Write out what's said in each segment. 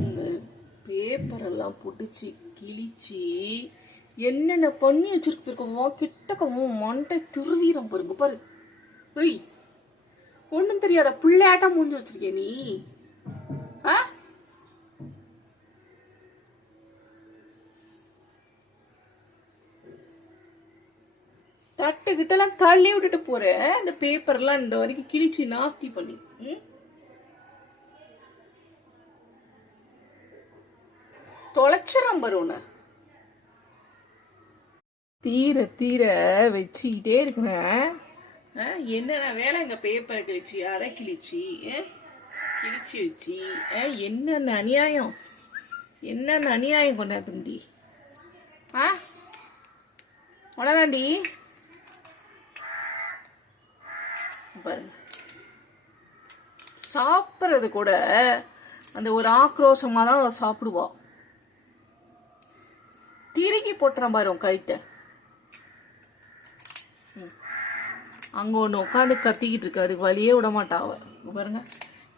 இந்த பேப்பரெல்லாம் பிடிச்சி கிழிச்சி என்னென்ன பண்ணி வச்சிருக்கோம் கிட்டக்கவும் மண்டை துருவீரம் பாருங்க பாரு. ஏய், ஒன்றும் தெரியாத பிள்ளையாட்டம் மூஞ்சி வச்சிருக்கே நீ. ஆ, தட்டுக்கிட்டலாம் தள்ளி விட்டுட்டு போற. இந்த பேப்பர்லாம் இந்த வரைக்கும் கிழிச்சு நாஸ்தி பண்ணி தொலைச்சிடம் பருவன தீர தீர வச்சுக்கிட்டே இருக்கிறேன். என்னென்ன வேலை இங்க பேப்பரை கிழிச்சு அதை கிழிச்சு கிழிச்சு வச்சு என்னென்ன அநியாயம் என்னென்ன அநியாயம் கொண்டாந்துண்டி. அவ்வளோதாண்டி பாருங்க. சாப்பிட்றது கூட அந்த ஒரு ஆக்ரோஷமாக தான் சாப்பிடுவோம். திருக்கி போட்டுறான் பாரு கழுத்தை. அங்க ஒன்று உட்காந்து கத்திக்கிட்டு இருக்கு, அதுக்கு வழியே விட மாட்டாவ பாருங்க.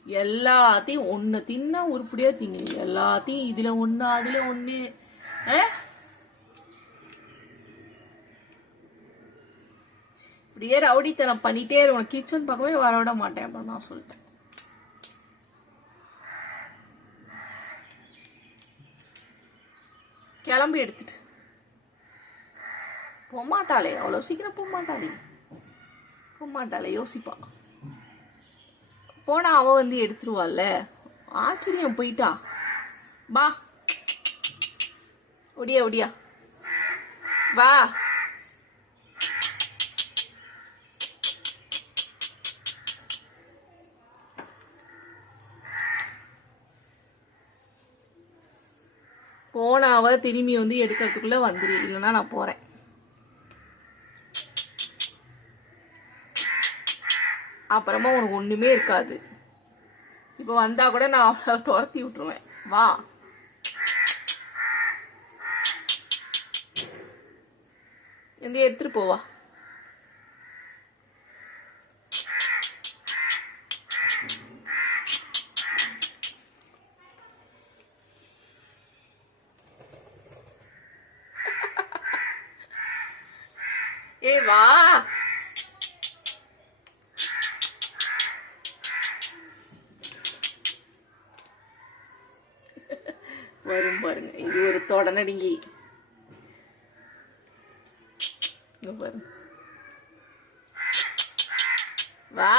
எல்லாத்தையும் ஒன்று தின்னா உருப்படியா திங்க, எல்லாத்தையும் இதுல ஒன்று அதுல ஒன்று. இப்படியே ரவுடித்தனம் பண்ணிட்டே இருவேன். கிச்சன் பக்கமே வர விட மாட்டேன். அப்புறம் நான் சொல்லிட்டேன். கிளம்பி எடுத்துட்டு போமாட்டாளே, அவ்வளோ சீக்கிரம் போமாட்டாளே யோசிப்பா. போனா அவ வந்து எடுத்துருவாள்ல. ஆச்சரியம் போயிட்டா. பா ஒடியா ஒடியா வா. போனாவ திரும்பி வந்து எடுக்கிறதுக்குள்ள வந்துரு, இல்லைன்னா நான் போறேன். அப்புறமா உனக்கு ஒண்ணுமே இருக்காது. இப்ப வந்தா கூட நான் அவளை துரத்தி விட்டுருவேன். வா. எங்க எடுத்துட்டு போவா. ஏ வா. வரும் பாருங்க, இது ஒரு தொடனடிங்கி. பாருங்க வா.